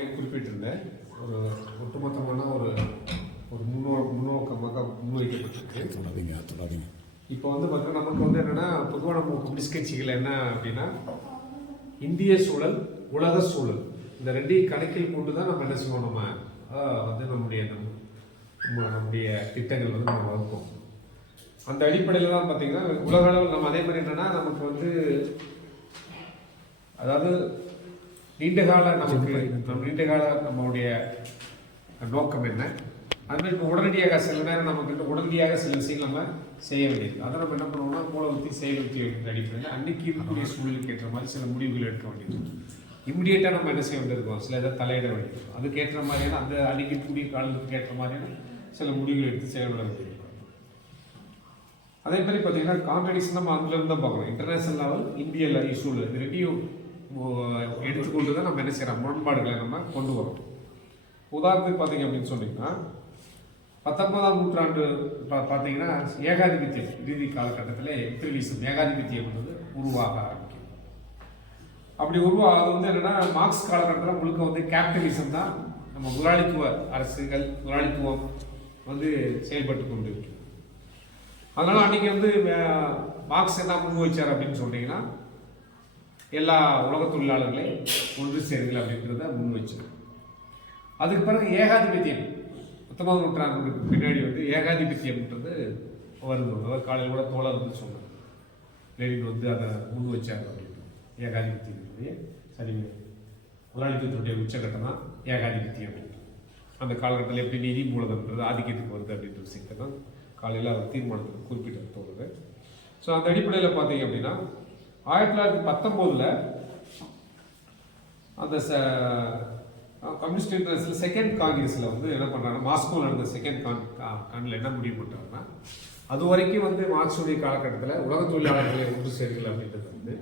குறிப்பிட்டிருந்தேன். ஒரு ஒட்டுமொத்தமான ஒரு ஒரு முன்னோ முன்னோக்கமாக முன்வைக்கப்பட்டிருக்கு. இப்போ வந்து பார்த்தீங்கன்னா நமக்கு வந்து என்னன்னா பொதுவாக நம்ம கம்யூனிஸ்ட் கட்சிகள் என்ன அப்படின்னா இந்திய சூழல் உலக சூழல். இந்த ரெண்டையும் கணக்கில் கொண்டு தான் நம்ம என்ன செய்வோம்? நம்ம வந்து நம்முடைய நம்ம நம்ம- நம்முடைய திட்டங்கள் வந்து நம்ம வகுப்போம். அந்த அடிப்படையில் தான் பார்த்தீங்கன்னா உலக அளவில் நம்ம அதே மாதிரி என்னன்னா நமக்கு வந்து அதாவது நீண்டகால நமக்கு நம்ம நீண்ட கால நம்மளுடைய நோக்கம் என்ன? அது மாதிரி இப்போ உடனடியாக சில நேரம் நமக்கு உடனடியாக சில விஷயங்கள் நம்ம செய்ய வேண்டியது அதை நம்ம என்ன பண்ணுவோம்னா மூளை ஊற்றி செயல் அடிப்படையில் அன்னைக்கு இருக்கக்கூடிய சூழலுக்கு ஏற்ற மாதிரி சில முடிவுகள் எடுக்க வேண்டியது இம்மிடியேட்டாக நம்ம என்ன செய்ய வேண்டியிருக்கோம்? சில இதை தலையிட வேண்டியது அதுக்கு ஏற்ற மாதிரியான அந்த அன்னைக்கு இருக்கக்கூடிய காலத்துக்கு ஏற்ற மாதிரியான சில முடிவுகள் எடுத்து செயல்பட வேண்டியிருக்கும். அதே மாதிரி பார்த்தீங்கன்னா காம்படிஷன் நம்ம அதுல தான் பார்க்கணும். இன்டர்நேஷனல் லெவல் இந்திய இஷ்யூல இது ரெண்டையும் எடுத்துக்கொண்டு தான் நம்ம என்ன செய்கிறோம் முரண்பாடுகளை நம்ம கொண்டு வரோம். உதாரணத்துக்கு பார்த்தீங்க அப்படின்னு சொன்னீங்கன்னா பத்தொன்பதாம் நூற்றாண்டு பார்த்தீங்கன்னா ஏகாதிபத்தியம் இறுதி காலகட்டத்தில் எத்திரிலிசம் ஏகாதிபத்தியம்ன்றது உருவாக ஆரம்பிக்கும். அப்படி உருவாக அது வந்து என்னென்னா மார்க்ஸ் காலகட்டத்தில் முழுக்க வந்து கேபிட்டலிசம் தான் நம்ம முதலாளித்துவ அரசுகள் முதலாளித்துவம் வந்து செயல்பட்டு கொண்டு இருக்கு அதனால வந்து மார்க்ஸ் என்ன முன் வச்சார் அப்படின்னு சொன்னீங்கன்னா எல்லா உலக தொழிலாளர்களையும் ஒன்று சேருங்கள் அப்படின்றத முன் வச்சது அதுக்கு பிறகு ஏகாதிபத்தியம் பத்தொன்பது நூற்றாண்டுக்கு பின்னாடி வந்து ஏகாதிபத்தியம்ன்றது வருது. அதாவது காலையில் கூட தோழர் வந்து சொன்னார் லெனின் வந்து அதை முன் வச்சார் அப்படின்ட்டு ஏகாதிபத்தியத்தினுடைய சரி முதலாளித்துவத்தினுடைய உச்சகட்டம் தான் ஏகாதிபத்தியம் அப்படின்ட்டு அந்த காலகட்டத்தில் எப்படி நிதி மூலதன்றது ஆதிக்கத்துக்கு வருது அப்படின்ற விஷயத்தை தான் காலையில் அவர் தீர்மானத்தில் குறிப்பிட்ட தோணுது. ஸோ அந்த அடிப்படையில் பார்த்தீங்க அப்படின்னா ஆயிரத்தி தொள்ளாயிரத்தி பத்தொம்போதில் அந்த ச கம்யூனிஸ்ட் இன்டர்நேஷனல் செகண்ட் காங்கிரஸில் வந்து என்ன பண்ணுறாங்க மாஸ்கோவில் நடந்த செகண்ட் கான் கானில் என்ன முடிவு பண்ணுறாங்கன்னா அது வரைக்கும் வந்து மார்க்சுடைய காலகட்டத்தில் உலக தொழிலாளர்களை ஒன்று சேர்க்கல அப்படின்றது வந்து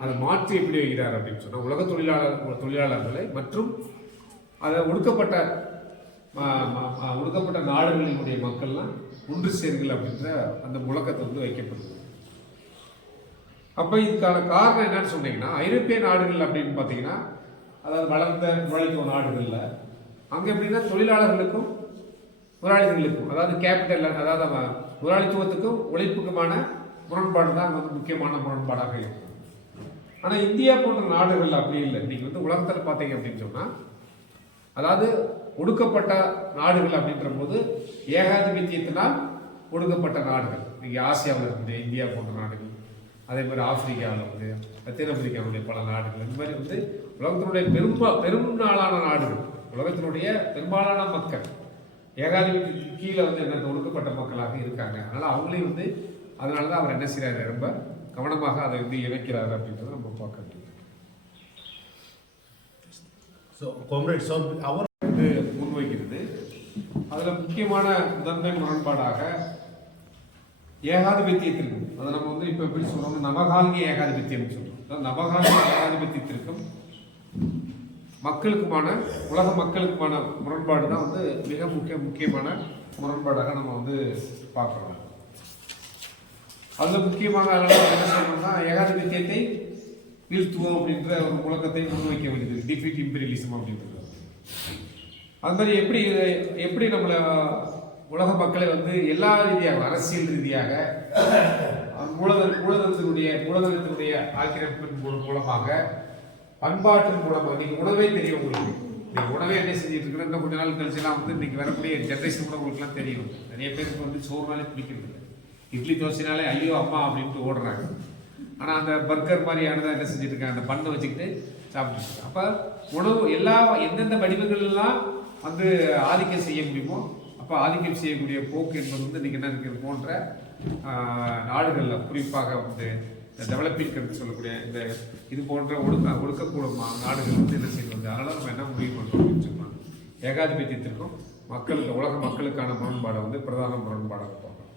அதை மாற்றி எப்படி வைக்கிறார் அப்படின்னு சொன்னால் உலக தொழிலாளர் தொழிலாளர்களை மற்றும் அதை ஒடுக்கப்பட்ட ம- ஒடுக்கப்பட்ட நாடுகளினுடைய மக்கள்லாம் ஒன்று சேருங்கள் அப்படின்ற அந்த முழக்கத்தை வந்து வைக்கப்படுது. அப்போ இதுக்கான காரணம் என்னன்னு சொன்னீங்கன்னா ஐரோப்பிய நாடுகள் அப்படின்னு பார்த்தீங்கன்னா அதாவது வளர்ந்த முதலாளித்துவ நாடுகளில் அங்கே எப்படின்னா தொழிலாளர்களுக்கும் முதலாளிகளுக்கும் அதாவது கேபிட்டல் அதாவது அவன் முதலாளித்துவத்துக்கும் உழைப்புக்குமான முரண்பாடு தான் வந்து முக்கியமான முரண்பாடாக இருக்கும் ஆனால் இந்தியா போன்ற நாடுகள் அப்படி இல்லை. நீங்கள் வந்து உலகத்தில் பார்த்தீங்க அப்படின்னு சொன்னால் அதாவது ஒடுக்கப்பட்ட நாடுகள் அப்படின்ற போது ஏகாதிபத்தியத்தினால் ஒடுக்கப்பட்ட நாடுகள். நீங்கள் ஆசியாவில் இருக்குது இந்தியா போன்ற நாடுகள். அதே மாதிரி ஆப்பிரிக்காவில் வந்து லத்தீன் அமெரிக்காவுடைய பல நாடுகள் இந்த மாதிரி வந்து உலகத்தினுடைய பெரும்பா பெரும்பாலான நாடுகள் உலகத்தினுடைய பெரும்பாலான மக்கள் ஏகாதிபத்தியத்துக்கு கீழே வந்து என்ன ஒடுக்கப்பட்ட மக்களாக இருக்காங்க. அதனால அவங்களையும் வந்து அதனால தான் அவர் என்ன செய்றாரு ரொம்ப கவனமாக அதை வந்து இணைக்கிறாரு அப்படின்றத நம்ம பார்க்க முடியும் ஸோ so our வந்து முன்வைக்கிறது. அதுல முக்கியமான முதன்மை முரண்பாடாக ஏகாதிபத்தியத்திற்கும் அதை நம்ம வந்து இப்போ எப்படி சொல்கிறோம் நவகாலிய ஏகாதிபத்தியம் சொல்றோம். அதாவது ஏகாதிபத்தியத்திற்கும் மக்களுக்குமான உலக மக்களுக்குமான முரண்பாடு தான் வந்து மிக முக்கிய முக்கியமான முரண்பாடாக நம்ம வந்து பார்க்கலாம் அதில் முக்கியமான அளவில் என்ன சொல்கிறோம்னா ஏகாதிபத்தியத்தை வீழ்த்துவோம் அப்படின்ற ஒரு முழக்கத்தை முன்வைக்க வேண்டியது டிஃபிட் இம்பீரியலிசம் அப்படின்றது. அது மாதிரி எப்படி எப்படி நம்மளை உலக மக்களை வந்து எல்லா ரீதியாக அரசியல் ரீதியாக மூலதன மூலதனத்தினுடைய மூலதனத்தினுடைய ஆக்கிரமிப்பின் மூலமாக பண்பாட்டின் மூலமாக நீங்கள் உணவே தெரியும் உங்களுக்கு. நீங்க உணவே என்ன செஞ்சுட்டு இருக்கிற இன்னும் கொஞ்ச நாள் கழிச்சுலாம் வந்து இன்னைக்கு வரக்கூடிய ஜென்ரேஷன் கூட உங்களுக்குலாம் தெரியும். நிறைய பேருக்கு வந்து சோறுனாலே பிடிக்கிறது இட்லி தோசைனாலே ஐயோ அம்மா அப்படின்ட்டு ஓடுறாங்க. ஆனால் அந்த பர்கர் மாதிரியானதை என்ன செஞ்சுட்டு இருக்காங்க? அந்த பண்ணை வச்சுக்கிட்டு சாப்பிட்டு அப்போ உணவு எல்லா எந்தெந்த வடிவங்கள்லாம் வந்து ஆதிக்கம் செய்ய முடியுமோ அப்போ ஆதிக்கம் செய்யக்கூடிய போக்கு என்பது வந்து இன்றைக்கி என்ன இருக்குது போன்ற நாடுகளில் குறிப்பாக வந்து டெவலப்பிங் கண்ட்ரி சொல்லக்கூடிய இந்த இது போன்ற ஒடுக்க ஒடுக்கக்கூடும் நாடுகள் வந்து என்ன செய்யணும் அதனால் நம்ம என்ன முடிவு பண்ணுறோம் அப்படின்னு சொன்னா ஏகாதிபத்தியத்திற்கும் மக்களுக்கு உலக மக்களுக்கான முரண்பாடை வந்து பிரதான முரண்பாடாக பார்க்கணும்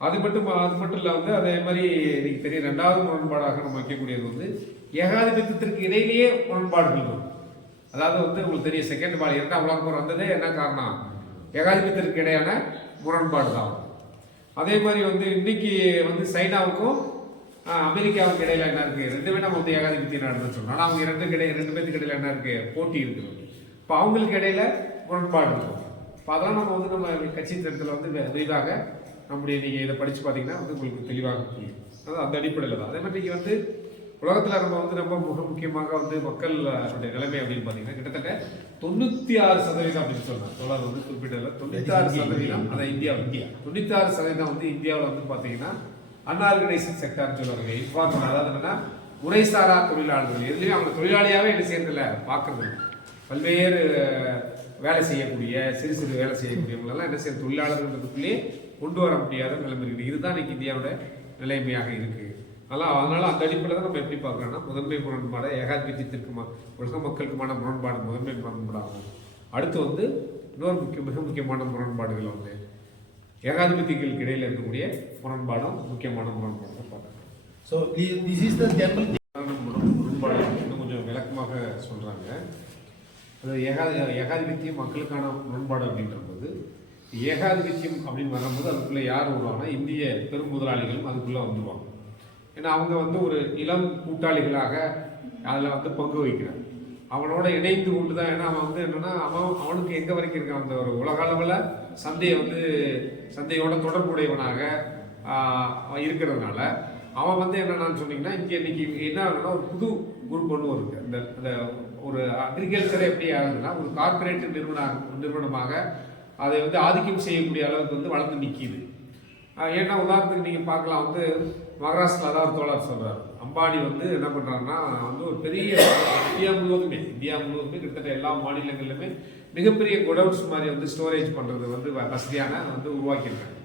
அது மட்டும் அது மட்டும் இல்லாமல் வந்து அதே மாதிரி இன்னைக்கு பெரிய ரெண்டாவது முரண்பாடாக நம்ம வைக்கக்கூடியது வந்து ஏகாதிபத்தியத்திற்கு இடையிலேயே முரண்பாடுகள் வரும். அதாவது வந்து உங்களுக்கு தெரியும் செகண்ட் பால் இரண்டாம் உலக போர் வந்ததே என்ன காரணம்? ஏகாதிபத்தியத்திற்கு இடையான முரண்பாடு தான் அதே மாதிரி வந்து இன்னைக்கு வந்து சைனாவுக்கும் அமெரிக்காவுக்கு இடையில என்ன இருக்கு? ரெண்டுமே நம்ம வந்து ஏகாதிபத்தியம் நாடுன்னு சொல்றோம். ஆனால் அவங்க ரெண்டு கிடையாது ரெண்டு பேருக்கு இடையில என்ன இருக்கு? போட்டி இருக்குது இப்போ அவங்களுக்கு இடையில முரண்பாடு இருக்கும் இப்போ அதெல்லாம் நம்ம வந்து நம்ம கட்சி தரத்தில் வந்து விரிவாக நம்முடைய நீங்கள் இதை படித்து பார்த்தீங்கன்னா வந்து உங்களுக்கு தெளிவாக புரியும். அது அந்த அடிப்படையில் தான் அதே மாதிரி நீங்கள் வந்து உலகத்தில் நம்ம வந்து ரொம்ப மிக முக்கியமாக வந்து மக்கள் நிலைமை அப்படின்னு பார்த்தீங்கன்னா கிட்டத்தட்ட தொண்ணூற்றி ஆறு சதவீதம் அப்படின்னு சொன்னாங்க தோழர் வந்து குறிப்பிட்டதில் தொண்ணூற்றி ஆறு சதவீதம் அதான் இந்தியா இந்தியா. தொண்ணூற்றி ஆறு சதவீதம் வந்து இந்தியாவில் வந்து பார்த்தீங்கன்னா அன்ஆர்கனைஸ்ட் செக்டார்னு சொல்லுவாங்க. இன்ஃபார்மல் அதாவது என்னன்னா முறைசாரா தொழிலாளர்கள். எதுலையும் அவங்க தொழிலாளியாவே என்ன செய்யறதில்ல. பார்க்கறது. பல்வேறு வேலை செய்யக்கூடிய சிறு சிறு வேலை செய்யக்கூடியவங்க எல்லாம் என்ன செய்ய தொழிலாளர்களுக்குள்ளே கொண்டு வர முடியாத நிலைமை இருக்குது. இதுதான் இன்னைக்கு இந்தியாவோட நிலைமையாக இருக்கு. அதனால் அதனால அந்த அடிப்படையில் தான் நம்ம எப்படி பார்க்குறோம்னா முதன்மை முரண்பாடு ஏகாதிபத்தியத்திற்கு ம- உலக மக்களுக்குமான முரண்பாடு முதன்மை முரண்பாடாகும். அடுத்து வந்து இன்னொரு முக்கிய மிக முக்கியமான முரண்பாடுகள் வந்து ஏகாதிபத்தியங்களுக்கு இடையில இருக்கக்கூடிய முரண்பாடும் முக்கியமான முரண்பாடு பார்க்குறோம். Is the general முரண்பாடு இன்னும் கொஞ்சம் விளக்கமாக சொல்றாங்க. அது ஏகாதி ஏகாதிபத்தியம் மக்களுக்கான முரண்பாடு அப்படின்றபோது ஏகாதிபத்தியம் அப்படின்னு வரும்போது அதுக்குள்ள யார் வருவாங்கன்னா இந்திய பெரும் முதலாளிகளும் அதுக்குள்ள வந்துருவாங்க. ஏன்னா அவங்க வந்து ஒரு இளம் கூட்டாளிகளாக அதில் வந்து பங்கு வகிக்கிறாங்க. அவனோட இணைந்து கொண்டு தான் ஏன்னா அவன் வந்து என்னென்னா அவன் அவனுக்கு எங்கே வரைக்கும் இருக்கான் அந்த ஒரு உலக அளவில் சந்தையை வந்து சந்தையோட தொடர்புடையவனாக அவன் இருக்கிறதுனால அவன் வந்து என்னென்னு சொன்னீங்கன்னா இங்கே இன்னைக்கு என்ன ஆகுதுன்னா ஒரு புது குரூப் ஒன்று வருது. இந்த இந்த ஒரு அக்ரிகல்ச்சரை எப்படி ஆகுதுன்னா ஒரு கார்பரேட் நிறுவன நிறுவனமாக அதை வந்து ஆதிக்கம் செய்யக்கூடிய அளவுக்கு வந்து வளர்ந்து நிற்கிது ஏன்னா உதாரணத்துக்கு நீங்க பார்க்கலாம் வந்து மகாராஷ்டிரா தான் ஒரு தோழர் சொல்றாரு. அம்பானி வந்து என்ன பண்றாங்கன்னா வந்து ஒரு பெரிய இந்தியா முழுவதுமே இந்தியா முழுவதுமே கிட்டத்தட்ட எல்லா மாநிலங்களிலுமே மிகப்பெரிய குடவுன்ஸ் மாதிரி வந்து ஸ்டோரேஜ் பண்றது வந்து வசதியான வந்து உருவாக்கியிருக்காங்க.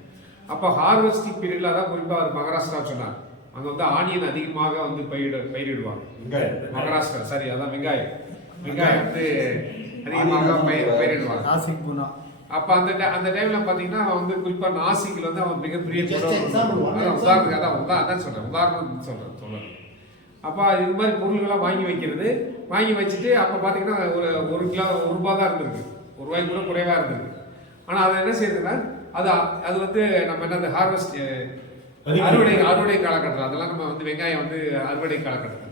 அப்போ ஹார்வெஸ்டிங் பீரியட்ல தான் குறிப்பா அவர் மகாராஷ்டிரா சொன்னார். அங்க வந்து ஆனியன் அதிகமாக வந்து பயிரிட பயிரிடுவாங்க. மகாராஷ்டிரா சரி அதான் வெங்காயம். வெங்காயம். வந்து அதிகமாக பயிர் பயிரிடுவாங்க. அப்ப அந்த அந்த டைம்ல பாத்தீங்கன்னா அவன் வந்து குறிப்பா நாசிக்ல வந்து அவன் மிகப்பெரிய அதான். உதாரணத்துக்கு அதான் உதா அதான் சொல்றேன். உதாரணத்துக்கு சொல்றேன் சொல்றேன் அப்ப இது மாதிரி பொருள்கள்லாம் வாங்கி வைக்கிறது. வாங்கி வச்சுட்டு அப்ப பாத்தீங்கன்னா ஒரு ஒரு கிலோ ஒரு ரூபாய் தான் இருந்திருக்கு. ஒரு ரூபாய்க்கு கூட குறைவா இருந்திருக்கு. ஆனா அதை என்ன செய்யுதுன்னா அது அது வந்து நம்ம என்ன ஹார்வெஸ்ட் அறுவடை அறுவடை காலகட்டத்தில் அதெல்லாம் நம்ம வந்து வெங்காயம் வந்து அறுவடை காலகட்டத்தில்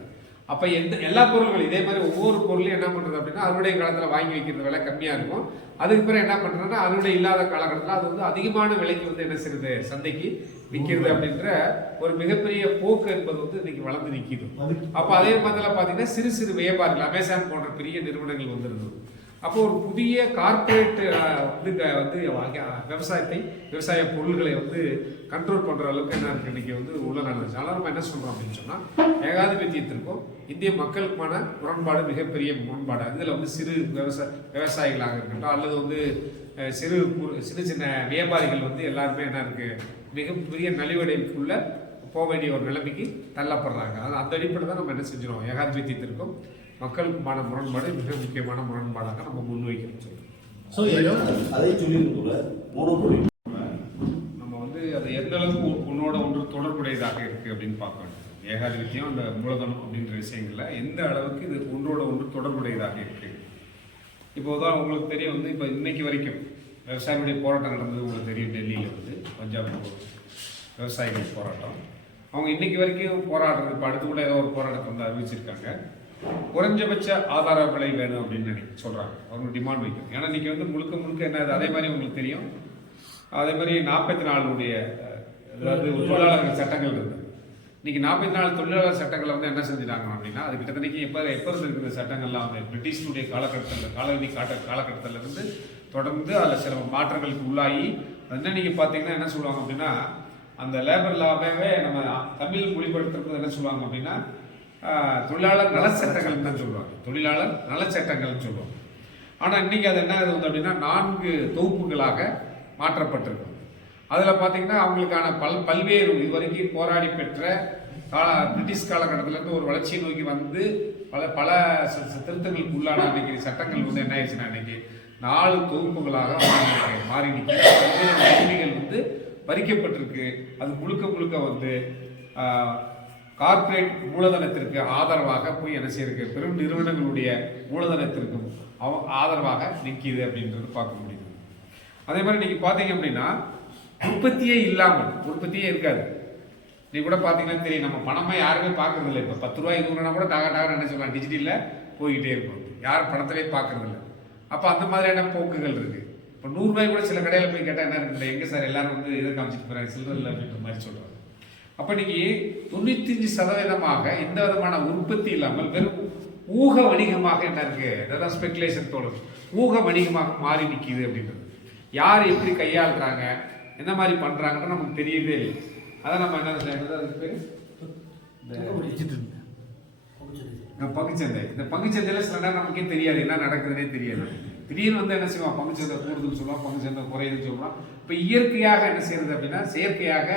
அப்ப எந்த எல்லா பொருள்களும் இதே மாதிரி ஒவ்வொரு பொருளையும் என்ன பண்றது அப்படின்னா அறுவடை காலத்துல வாங்கி வைக்கிறது விலை கம்மியா இருக்கும். அதுக்கு பிறகு என்ன பண்றதுன்னா அறுவடை இல்லாத காலகட்டத்தில் அது வந்து அதிகமான விலைக்கு வந்து என்ன செய்யுது சந்தைக்கு விற்கிறது அப்படின்ற ஒரு மிகப்பெரிய போக்கு என்பது வந்து இன்னைக்கு வளர்ந்து நிற்கிது அப்ப அதே மாதிரி பாத்தீங்கன்னா சிறு சிறு வியாபாரிகள் அமேசான் போன்ற பெரிய நிறுவனங்கள் வந்திருந்தது அப்போ ஒரு புதிய கார்பரேட் வந்து வந்து வாங்க- விவசாயத்தை விவசாய பொருள்களை வந்து கண்ட்ரோல் பண்ற அளவுக்கு என்ன இருக்கு? இன்னைக்கு வந்து உள்ள நடந்துச்சு ஆனால் நம்ம என்ன சொல்றோம் அப்படின்னு சொன்னா ஏகாதிபத்தியத்திற்கும் இந்திய மக்களுக்குமான முரண்பாடு மிகப்பெரிய முரண்பாடு. இதுல வந்து சிறு விவசாய விவசாயிகளாக இருக்கட்டும் அல்லது வந்து சிறு சின்ன சின்ன வியாபாரிகள் வந்து எல்லாருமே என்ன இருக்கு? மிகப்பெரிய நலிவடைக்குள்ள போக வேண்டிய ஒரு நிலைமைக்கு தள்ளப்படுறாங்க. அது அந்த அடிப்படையில் தான் நம்ம என்ன செஞ்சிடும் ஏகாதிபத்தியத்திற்கும் மக்களுக்குமான முரண்பாடு மிக முக்கியமான முரண்பாடாக நம்ம முன்வைக்கிறோம் மோனோபொலி. நம்ம வந்து அது எந்த அளவுக்கு ஒன்னோட ஒன்று தொடர்புடையதாக இருக்கு அப்படின்னு பார்க்க வேண்டும். ஏகாதிபத்தியம் அந்த மூலதனம் அப்படின்ற விஷயங்கள்ல எந்த அளவுக்கு இது ஒன்றோட ஒன்று தொடர்புடையதாக இருக்கு? இப்போ தான் உங்களுக்கு தெரியும் வந்து இப்போ இன்னைக்கு வரைக்கும் விவசாயிகளுடைய போராட்டம் நடந்தது உங்களுக்கு தெரியும் டெல்லியில் வந்து பஞ்சாப் விவசாயிகள் போராட்டம். அவங்க இன்னைக்கு வரைக்கும் போராடுறது இப்போ அடுத்து கூட ஏதோ ஒரு போராட்டத்தை வந்து அறிவிச்சிருக்காங்க. குறைஞ்சபட்ச ஆதார விலை வேணும் அப்படின்னு நினைக்க சொல்றாங்க. அவங்க டிமாண்ட் வைக்கும் ஏன்னா இன்னைக்கு வந்து முழுக்க முழுக்க என்ன அதே மாதிரி உங்களுக்கு தெரியும். அதே மாதிரி நாற்பத்தி நாலுடைய அதாவது தொழிலாளர்கள் சட்டங்கள் இருந்தது இன்னைக்கு நாற்பத்தி நாலு தொழிலாளர் சட்டங்களை வந்து என்ன செஞ்சுட்டாங்க அப்படின்னா அது கிட்டத்தட்ட எப்போ எப்போ இருந்து இருக்கிற சட்டங்கள்லாம் வந்து பிரிட்டிஷனுடைய காலகட்டத்தில் காலநிதி காட்ட காலகட்டத்தில் இருந்து தொடர்ந்து அதில் சில மாற்றங்களுக்கு உள்ளாகி என்ன நீங்கள் பார்த்தீங்கன்னா என்ன சொல்லுவாங்க அப்படின்னா அந்த லேபர் லாவே நம்ம தமிழ் மொழிபடுத்துறது என்ன சொல்லுவாங்க அப்படின்னா தொழிலாளர் நலச்சட்டங்கள்னு தான் சொல்லுவாங்க. தொழிலாளர் நலச்சட்டங்கள்னு சொல்லுவாங்க. ஆனால் இன்றைக்கி அது என்ன ஆகுது அப்படின்னா நான்கு தொகுப்புகளாக மாற்றப்பட்டிருக்கு அதில் பார்த்தீங்கன்னா அவங்களுக்கான பல் பல்வேறு இதுவரைக்கும் போராடி பெற்ற கால பிரிட்டிஷ் காலகட்டத்திலேருந்து ஒரு வளர்ச்சியை நோக்கி வந்து பல பல திருத்தங்களுக்கு உள்ளான அன்னைக்கு சட்டங்கள் வந்து என்ன ஆயிடுச்சுன்னா இன்னைக்கு நாலு தொகுப்புகளாக மாறி மாறி பல்வேறு உரிமைகள் வந்து பறிக்கப்பட்டிருக்கு. அது முழுக்க முழுக்க வந்து கார்ப்பரேட் மூலதனத்திற்கு ஆதரவாக போய் என்ன செய்யிருக்கு பெரும் நிறுவனங்களுடைய மூலதனத்திற்கும் அவ- ஆதரவாக நிற்கிது அப்படின்றது பார்க்க முடியுது. அதே மாதிரி இன்றைக்கி பார்த்தீங்க அப்படின்னா உற்பத்தியே இல்லாமல் உற்பத்தியே இருக்காது. நீ கூட பார்த்தீங்கன்னா தெரியும் நம்ம பணமாக யாருமே பார்க்கறது இல்லை இப்போ பத்து ரூபாய் இருபது கூட டாக டாக என்ன சொல்லலாம் டிஜிட்டலில் போய்கிட்டே இருக்கும். யாரும் பணத்திலே பார்க்கறது இல்லை அப்போ அந்த மாதிரியான போக்குகள் இருக்கு. இப்போ நூறுரூவாய் கூட சில கடையில் போய் கேட்டால் என்ன இருக்குது எங்கே சார் எல்லாரும் வந்து இதை காமிச்சிட்டு போகிறாங்க சில்லற இல்லை அப்படின்ற மாதிரி சொல்கிறாங்க அப்போ இன்னைக்கு தொண்ணூத்தஞ்சு சதவீதமாக எந்த விதமான உற்பத்தி இல்லாமல் வெறும் ஊக வணிகமாக என்ன இருக்கு? அதான் ஸ்பெகுலேஷன் தோணும் ஊக வணிகமாக மாறி நிற்கிது அப்படின்றது. யார் எப்படி கையாளுறாங்க? என்ன மாதிரி பண்ணுறாங்கன்னு நமக்கு தெரியவே இல்லை. அதை நம்ம என்ன செய்யறது அதுக்கு பங்குச்சந்தை. இந்த பங்குச்சந்தையில் சில நேரம் நமக்கே தெரியாது. என்ன நடக்குதுன்னே தெரியாது. திடீர்னு வந்து என்ன செய்வோம்? பங்குச்சந்தை கூடுதல் சொல்லுவோம். பங்குச்சந்தை குறையுதுன்னு சொல்லுவோம். இப்போ இயற்கையாக என்ன செய்யறது அப்படின்னா செயற்கையாக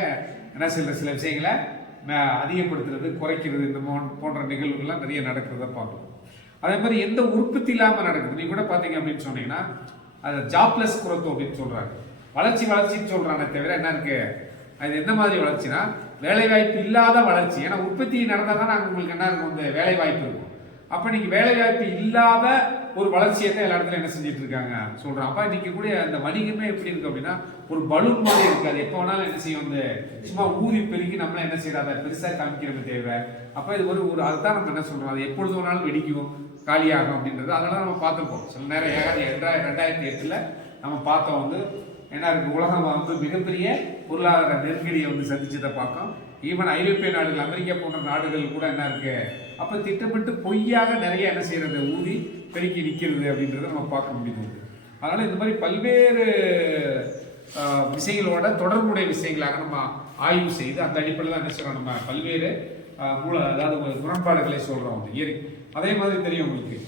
என்ன சில சில விஷயங்களை அதிகப்படுத்துறது குறைக்கிறது இந்த போன்ற நிகழ்வுகள்லாம் நிறைய நடக்கிறத பார்க்கணும் அதே மாதிரி எந்த உற்பத்தி இல்லாமல் நடக்குது? நீ கூட பார்த்தீங்க அப்படின்னு சொன்னீங்கன்னா அது ஜாப்லெஸ் குரோத் அப்படின்னு சொல்கிறாங்க வளர்ச்சி வளர்ச்சின்னு சொல்கிறானே தவிர என்ன இருக்கு? அது எந்த மாதிரி வளர்ச்சினா வேலைவாய்ப்பு இல்லாத வளர்ச்சி. ஏன்னா உற்பத்தி நடந்தால் தான் உங்களுக்கு என்ன இருக்கும்? இந்த வேலைவாய்ப்பு இருக்கும். அப்ப நீங்க வேலை வாய்ப்பு இல்லாத ஒரு வளர்ச்சியை தான் எல்லா இடத்துல என்ன செஞ்சுட்டு இருக்காங்க சொல்றோம் அப்ப இன்னைக்கு கூட அந்த வணிகமே எப்படி இருக்கு அப்படின்னா ஒரு பலூன் மாதிரி இருக்காது எப்போ வேணாலும் என்ன செய்யும்? வந்து சும்மா ஊதி பெருக்கி நம்மள என்ன செய்யறாத பெருசா காமிக்கிறது தேவை. அப்ப இது ஒரு ஒரு அதுதான் நம்ம என்ன சொல்றோம்? அது எப்பொழுது வேணாலும் வெடிக்கும் காலியாகும் அப்படின்றது அதெல்லாம் நம்ம பார்த்துருப்போம். சில நேரம் ஏகாதி ரெண்டாயிரம் ரெண்டாயிரத்தி எட்டுல நம்ம பார்த்தோம் வந்து என்ன இருக்கு? உலகம் வந்து மிகப்பெரிய பொருளாதார நெருக்கடியை வந்து சந்திச்சதை பார்க்கோம் ஈவன் ஐரோப்பிய நாடுகள் அமெரிக்கா போன்ற நாடுகள் கூட என்ன இருக்கு? அப்போ திட்டமிட்டு பொய்யாக நிறைய என்ன செய்கிறது ஊதி பெருக்கி நிற்கிறது அப்படின்றத நம்ம பார்க்க முடியுது. அதனால் இந்த மாதிரி பல்வேறு விஷயங்களோட தொடர்புடைய விஷயங்களாக நம்ம ஆய்வு செய்து அந்த அடிப்படையில் தான் என்ன செய்கிறோம் நம்ம பல்வேறு மூல அதாவது முரண்பாடுகளை சொல்கிறோம் வந்து இயற்கை. அதே மாதிரி தெரியும் உங்களுக்கு.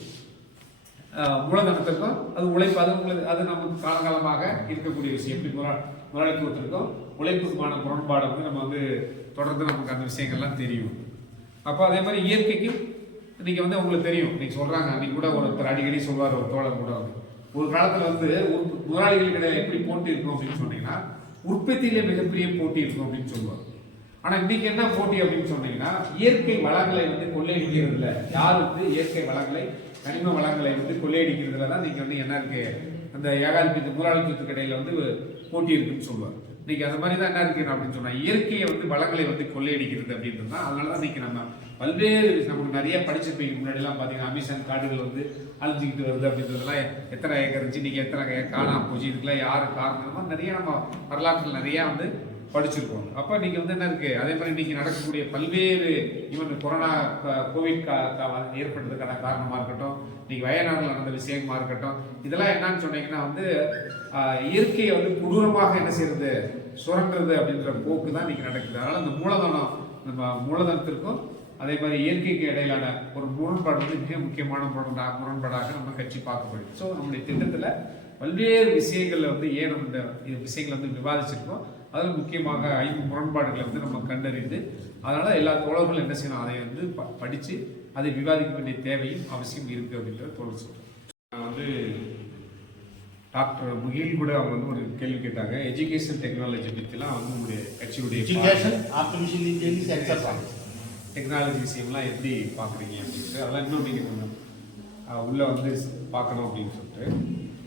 மூலதனத்திற்கும் அது உழைப்பு அது உங்களுக்கு அது நமக்கு காலகாலமாக இருக்கக்கூடிய விஷயம். எப்படி முரா முதலாளித்துவத்திற்கும் உழைப்புக்குமான முரண்பாடை வந்து நம்ம வந்து தொடர்ந்து நமக்கு அந்த விஷயங்கள்லாம் தெரியும். அப்போ அதே மாதிரி இயற்கைக்கும் நீங்கள் வந்து உங்களுக்கு தெரியும். நீங்கள் சொல்கிறாங்க அன்னைக்கு கூட ஒருத்தர் அடிக்கடி சொல்வார் ஒரு தோழர் கூட வந்து. ஒரு காலத்தில் வந்து உற்ப- முதலாளிகளுக்கு எப்படி போட்டி இருக்கும் அப்படின்னு சொன்னீங்கன்னா உற்பத்தியிலே மிகப்பெரிய போட்டி இருக்கும் அப்படின்னு சொல்லுவார் ஆனால் இன்னைக்கு என்ன போட்டி அப்படின்னு சொன்னீங்கன்னா இயற்கை வளங்களை வந்து கொள்ளையடிக்கிறதுல யார் வந்து இயற்கை வளங்களை கனிம வளங்களை வந்து கொள்ளையடிக்கிறதுல தான் நீங்கள் வந்து என்ன இருக்கு? அந்த ஏகாதிபத்திய முதலாளித்துவத்துக்கு இடையில வந்து போட்டி இருக்குன்னு சொல்லுவார் இன்னைக்கு அந்த மாதிரி தான் என்ன இருக்கு அப்படின்னு சொன்னால் இயற்கையை வந்து வளங்களை வந்து கொள்ளையடிக்கிறது அப்படின்றது தான். அதனால தான் இன்னைக்கு நம்ம பல்வேறு நமக்கு நிறைய படிச்சிருப்பீங்க. முன்னாடிலாம் பார்த்தீங்கன்னா பாத்தீங்கன்னா அமிஷன் காடுகள் வந்து அழிஞ்சுக்கிட்டு வருது அப்படின்றதுலாம் எத்தனை ஏக்கர் இருந்துச்சு? இன்னைக்கு எத்தனை ஏக்கர்? காணாம போச்சு. இதுக்கெல்லாம் யார் காரணம்? நிறைய நம்ம வரலாற்றில் நிறையா வந்து படிச்சிருக்கோம். அப்போ நீங்கள் வந்து என்ன இருக்கு? அதே மாதிரி இன்றைக்கி நடக்கக்கூடிய பல்வேறு ஈவன் கொரோனா கோவிட் கா- கா- ஏற்பட்டதுக்கான காரணமாக இருக்கட்டும் இன்றைக்கி வயநாடுல நடந்த விஷயமாக இருக்கட்டும் இதெல்லாம் என்னன்னு சொன்னீங்கன்னா வந்து இயற்கையை வந்து கொடூரமாக என்ன செய்யறது சுரண்டுறது அப்படின்ற போக்கு தான் இன்றைக்கி நடக்குது. அதனால் இந்த மூலதனம் நம்ம மூலதனத்திற்கும் அதே மாதிரி இயற்கைக்கு இடையிலான ஒரு முரண்பாடு வந்து மிக முக்கியமான முரண்பா முரண்பாடாக நம்ம கட்சி பார்க்கப்படுது ஸோ நம்முடைய திட்டத்தில் பல்வேறு விஷயங்களில் வந்து ஏன் நம்ம இந்த விஷயங்களை வந்து விவாதிச்சிருக்கோம். அதில் முக்கியமாக ஐந்து முரண்பாடுகளை வந்து நம்ம கண்டறிந்து அதனால எல்லா தோழர்களும் என்ன செய்யணும் அதை வந்து ப- படிச்சு அதை விவாதிக்க வேண்டிய தேவையும் அவசியம் இருக்கு அப்படின்றத தோழர் சொல்றேன் நான் வந்து டாக்டர் முகில் கூட அவங்க வந்து ஒரு கேள்வி கேட்டாங்க. எஜுகேஷன் டெக்னாலஜி பற்றிலாம் வந்து உங்களுடைய கட்சியுடைய Education, artificial intelligence, etc. Technology விஷயம்லாம் எப்படி பார்க்குறீங்க அப்படின்ட்டு அதெல்லாம் இன்னும் நீங்கள் கொஞ்சம் உள்ள வந்து பார்க்கணும் அப்படின்னு சொல்லிட்டு.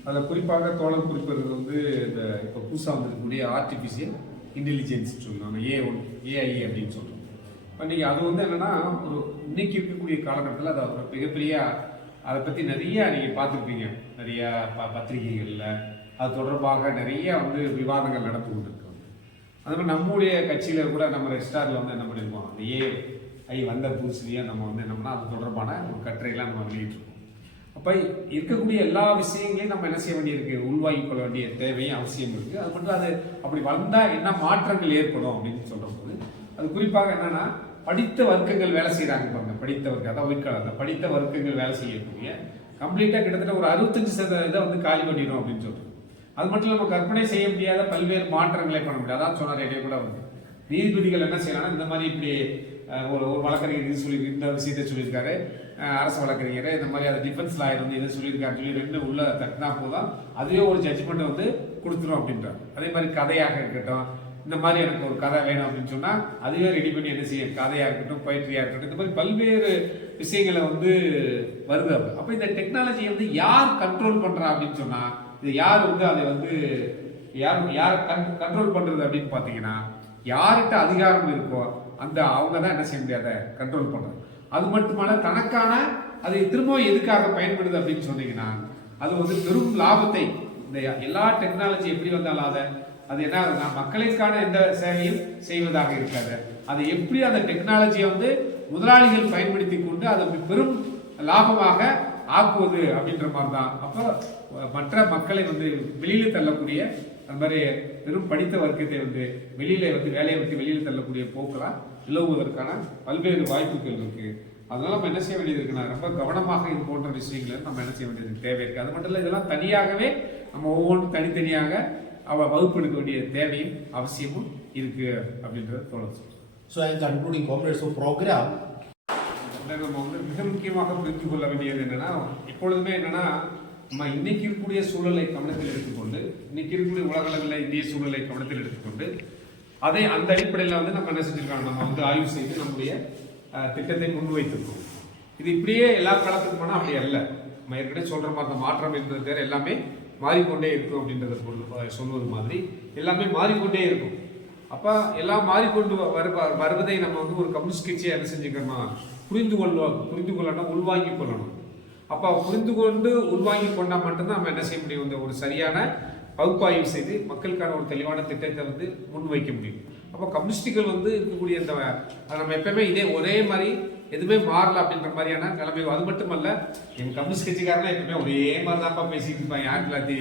அதில் குறிப்பாக தோழர் குறிப்பிடுறது வந்து இந்த இப்போ புதுசாக வந்திருக்கக்கூடிய ஆர்டிஃபிஷியல் இன்டெலிஜென்ஸ் சொல்லுவாங்க. ஏ ஒன் ஏஐ அப்படின்னு சொல்கிறோம் இப்போ நீங்கள் அது வந்து என்னன்னா ஒரு இன்னைக்கு இருக்கக்கூடிய காலகட்டத்தில் அது ஒரு மிகப்பெரிய அதை பற்றி நிறைய நீங்கள் பார்த்துருப்பீங்க. நிறையா ப பத்திரிகைகளில். அது தொடர்பாக நிறைய வந்து விவாதங்கள் நடந்து கொண்டிருக்கோம் அது மாதிரி நம்முடைய கட்சியில் கூட நம்ம ரெஸ்டாரில் வந்து என்ன பண்ணியிருக்கோம் அந்த ஏ ஐ வந்த புதுசுலேயே நம்ம வந்து என்ன அது தொடர்பான ஒரு கட்டுரையெல்லாம் நம்ம வெளியிட்டிருக்கோம். அப்போ இருக்கக்கூடிய எல்லா விஷயங்களையும் நம்ம என்ன செய்ய வேண்டியிருக்கு? உள்வாங்கிக் கொள்ள வேண்டிய தேவையும் அவசியம் இருக்கு. அது மட்டும் அது அப்படி வந்தால் என்ன மாற்றங்கள் ஏற்படும் அப்படின்னு சொல்கிறபோது அது குறிப்பாக என்னன்னா படித்த வர்க்கங்கள் வேலை செய்கிறாங்க பாருங்க. படித்த வர்க்கம் அதான் ஒயிட் அந்த படித்த வர்க்கங்கள் வேலை செய்யக்கூடிய கம்ப்ளீட்டாக கிட்டத்தட்ட ஒரு அறுபத்தஞ்சு சதவீதம் இதை வந்து காலி பண்ணிடும் அப்படின்னு சொல்கிறோம் அது மட்டும் இல்லாமல் கற்பனை செய்ய முடியாத பல்வேறு மாற்றங்களை பண்ண முடியாது. அதான் சொன்னார் இடையே கூட வந்து நீதிபதிகள் என்ன செய்யலாம்னா இந்த மாதிரி இப்படி ஒரு ஒரு வழக்கறிஞர் இது சொல்லி இந்த விஷயத்தை சொல்லியிருக்காரு. அரசு வழக்கறிஞர் இந்த மாதிரி அதை டிஃபென்ஸ் லாயர் வந்து இதை சொல்லியிருக்காரு சொல்லி ரெண்டு உள்ள தட்டினா போதும். அதுவே ஒரு ஜட்ஜ்மெண்ட் வந்து கொடுத்துரும் அப்படின்றார். அதே மாதிரி கதையாக இருக்கட்டும் இந்த மாதிரி எனக்கு ஒரு கதை வேணும் அப்படின்னு சொன்னால் அதுவே ரெடி பண்ணி என்ன செய்யும்? கதையாக இருக்கட்டும் பயிற்சியா இருக்கட்டும் இந்த மாதிரி பல்வேறு விஷயங்களை வந்து வருது அப்போ. அப்போ இந்த டெக்னாலஜியை வந்து யார் கண்ட்ரோல் பண்ணுறா அப்படின்னு சொன்னால் இது யார் வந்து அதை வந்து யார் யார் கண்ட்ரோல் பண்ணுறது அப்படின்னு பார்த்தீங்கன்னா யார்கிட்ட அதிகாரம் இருக்கோ அந்த அவங்க தான் என்ன செய்ய முடியாத கண்ட்ரோல் பண்ணுறது அது மட்டுமல்ல தனக்கான அதை திரும்பவும் எதுக்காக பயன்படுது அப்படின்னு சொன்னீங்கன்னா அது வந்து பெரும் லாபத்தை இந்த எல்லா டெக்னாலஜி எப்படி வந்தாலும் அதை அது என்ன ஆகுதுன்னா மக்களுக்கான எந்த சேவையும் செய்வதாக இருக்காது. அது எப்படி அந்த டெக்னாலஜியை வந்து முதலாளிகள் பயன்படுத்தி கொண்டு அதை பெரும் லாபமாக ஆக்குவது அப்படின்ற மாதிரி தான் அப்போ மற்ற மக்களை வந்து வெளியில் தள்ளக்கூடிய அந்த மாதிரி பெரும் படித்த வர்க்கத்தை வந்து வெளியில் வந்து வேலையை விட்டு வெளியில் தள்ளக்கூடிய போக்கெல்லாம் நிலவுவதற்கான பல்வேறு வாய்ப்புகள் இருக்கு. அதனால நம்ம என்ன செய்ய வேண்டியது இருக்குன்னா ரொம்ப கவனமாக இது போன்ற விஷயங்களை நம்ம என்ன செய்ய வேண்டியது தேவை இருக்கு. அது மட்டும் இல்லை இதெல்லாம் தனியாகவே நம்ம ஒவ்வொன்றும் தனித்தனியாக அவ வகுப்பெடுக்க வேண்டிய தேவையும் அவசியமும் இருக்கு அப்படின்றத am concluding comrades of program. இதை நம்ம வந்து மிக முக்கியமாக புரிந்து கொள்ள வேண்டியது என்னன்னா எப்பொழுதுமே என்னன்னா நம்ம இன்னைக்கு இருக்கக்கூடிய சூழலை கவனத்தில் எடுத்துக்கொண்டு இன்னைக்கு இருக்கக்கூடிய உலக அளவில் இந்திய சூழலை கவனத்தில் எடுத்துக்கொண்டு அதை அந்த அடிப்படையில் வந்து நம்ம என்ன செஞ்சிருக்கோம்? நம்ம வந்து ஆய்வு செய்து நம்முடைய திட்டத்தை முன்வைத்திருக்கோம் இது இப்படியே எல்லா காலத்துக்கு போனால் அப்படி அல்ல. நம்ம ஏற்கனவே சொல்கிற மாதிரி அந்த மாற்றம் என்பது பேர் எல்லாமே மாறிக்கொண்டே இருக்கும் அப்படின்றத பொருள் சொல்வது மாதிரி எல்லாமே மாறிக்கொண்டே இருக்கும். அப்போ எல்லாம் மாறிக்கொண்டு வ- வருவதை நம்ம வந்து ஒரு கம்யூனிஸ்ட் கட்சியை என்ன செஞ்சுக்கணும் புரிந்து கொள்ள புரிந்து கொள்ளணும் உள்வாங்கி கொள்ளணும். அப்போ புரிந்து கொண்டு உள்வாங்கி கொண்டால் மட்டும்தான் நம்ம என்ன செய்ய முடியும்? இந்த ஒரு சரியான பகுப்பாய்வு செய்து மக்களுக்கான ஒரு தெளிவான திட்டத்தை வந்து முன்வைக்க முடியும். அப்போ கம்யூனிஸ்டுகள் வந்து இருக்கக்கூடிய இந்த நம்ம எப்பயுமே இதே ஒரே மாதிரி எதுவுமே மாறல அப்படின்ற மாதிரியான நிலைமை அது மட்டுமல்ல என் கம்யூனிஸ்ட் கட்சிக்காரனா எப்பவுமே ஒரே மாதிரி தான்ப்பா பேசிட்டு இருப்பாங்க. ஆயிரத்தி தொள்ளாயிரத்தி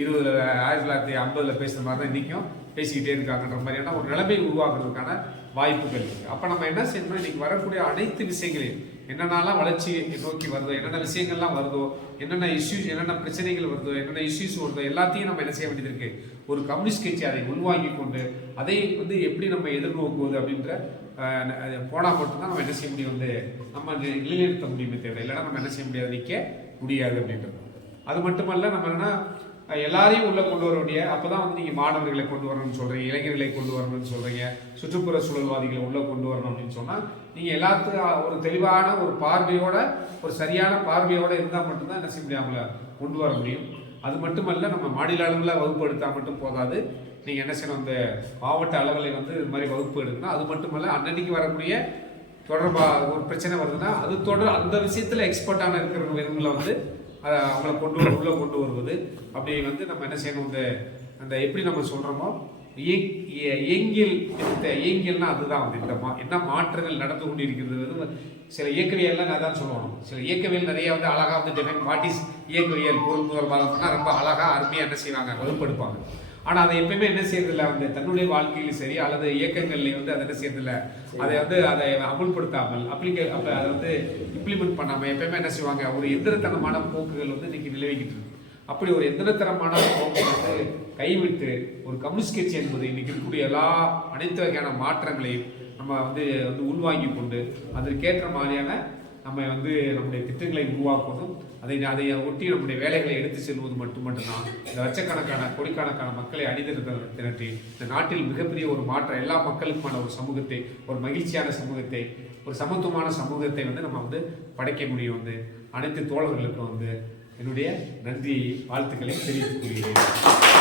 இருபதுல ஆயிரத்தி தொள்ளாயிரத்தி ஐம்பதுல பேசுற மாதிரி தான் இன்னைக்கும் பேசிக்கிட்டே இருக்காங்கன்ற மாதிரியான ஒரு நிலைமை உருவாக்குறதுக்கான வாய்ப்புகள் இருக்கு. அப்போ நம்ம என்ன செய்யணும்னா இன்னைக்கு வரக்கூடிய அனைத்து விஷயங்களையும் என்னென்னலாம் வளர்ச்சி நோக்கி வருதோ என்னென்ன விஷயங்கள்லாம் வருதோ என்னென்ன இஷ்யூஸ் என்னென்ன பிரச்சனைகள் வருதோ என்னென்ன இஷ்யூஸ் வருதோ எல்லாத்தையும் நம்ம என்ன செய்ய வேண்டியது இருக்குது ஒரு கம்யூனிஸ்ட் கட்சி அதை உள்வாங்கி கொண்டு அதை வந்து எப்படி நம்ம எதிர்நோக்குவது அப்படின்ற போனால் மட்டும்தான் நம்ம என்ன செய்ய முடியும்? வந்து நம்ம நிலைநிறுத்த முடியுமே தேவை இல்லைன்னா நம்ம என்ன செய்ய முடியாது? நிற்க முடியாது அப்படின்றது. அது மட்டுமல்ல நம்ம என்னன்னா எல்லாரையும் உள்ளே கொண்டு வர அப்போ தான் வந்து நீங்கள் மாணவர்களை கொண்டு வரணும்னு சொல்கிறீங்க இளைஞர்களை கொண்டு வரணும்னு சொல்கிறீங்க சுற்றுப்புற சூழல்வாதிகளை உள்ளே கொண்டு வரணும் அப்படின்னு சொன்னால் நீங்கள் எல்லாத்துக்கும் ஒரு தெளிவான ஒரு பார்வையோட ஒரு சரியான பார்வையோடு இருந்தால் மட்டும்தான் என்ன செய்ய முடியும்? அவங்கள கொண்டு வர முடியும். அது மட்டுமல்ல நம்ம மாநில அளவில் வகுப்பு எடுத்தால் மட்டும் போதாது. நீங்கள் என்ன செய்யணும் அந்த மாவட்ட அளவில் வந்து இது மாதிரி வகுப்பு எடுக்கணும். அது மட்டுமல்ல அன்னன்னைக்கு வரக்கூடிய தொடர்பாக ஒரு பிரச்சனை வருதுன்னா அது தொடர் அந்த விஷயத்தில் எக்ஸ்பர்ட்டான இருக்கிறவங்களை வந்து அதை அவங்கள கொண்டு வர உள்ளே கொண்டு வருவது. அப்படி வந்து நம்ம என்ன செய்யணும்? இந்த அந்த எப்படி நம்ம சொல்கிறோமோ இயங்- இயங்கியல் இந்த இயங்கியல்னா அதுதான் வந்து இந்த மா என்ன மாற்றங்கள் நடந்து கொண்டிருக்கிறது வந்து சில இயக்கவியல்லாம் நான் தான் சொல்லணும் சில இயக்கவியல் நிறைய வந்து அழகாக வந்து டிஃபைன் வாட் இஸ் இயக்கவியல்? பொருள் முதல் பாலம்னா ரொம்ப அழகாக அருமையாக என்ன செய்வாங்க? வகுப்படுப்பாங்க. ஆனா அதை எப்பயுமே என்ன செய்யறதில்ல? வந்து தன்னுடைய வாழ்க்கையிலும் சரி அல்லது இயக்கங்கள்லயும் வந்து அதை என்ன செய்யறதில்ல? அதை வந்து அதை அமுல்படுத்தாமல் அப்ளிகே அப்ப அதை வந்து இம்ப்ளிமெண்ட் பண்ணாம எப்பயுமே என்ன செய்வாங்க? ஒரு எந்திரத்தனமான போக்குகள் வந்து இன்னைக்கு நிலவிக்கிட்டு இருக்கு. அப்படி ஒரு எந்திரத்தனமான போக்கை வந்து கைவிட்டு ஒரு கம்யூனிஸ்ட் கட்சி என்பது இன்னைக்கு இருக்கக்கூடிய எல்லா அனைத்து வகையான மாற்றங்களையும் நம்ம வந்து வந்து உள்வாங்கி கொண்டு அதற்கேற்ற மாதிரியான நம்ம வந்து நம்முடைய திட்டங்களை உருவாக்குவதும் அதை அதை ஒட்டி நம்முடைய வேலைகளை எடுத்து செல்வது மட்டும் மட்டும்தான். இந்த லட்சக்கணக்கான கோடிக்கணக்கான மக்களை அணிதிரட்ட திரட்டி இந்த நாட்டில் மிகப்பெரிய ஒரு மாற்றம் எல்லா மக்களுக்குமான ஒரு சமூகத்தை ஒரு மகிழ்ச்சியான சமூகத்தை ஒரு சமத்துவமான சமூகத்தை வந்து நம்ம வந்து படைக்க முடியும் வந்து. அனைத்து தோழர்களுக்கும் வந்து என்னுடைய நன்றி வாழ்த்துக்களை தெரிவித்துக் கொள்கிறேன்.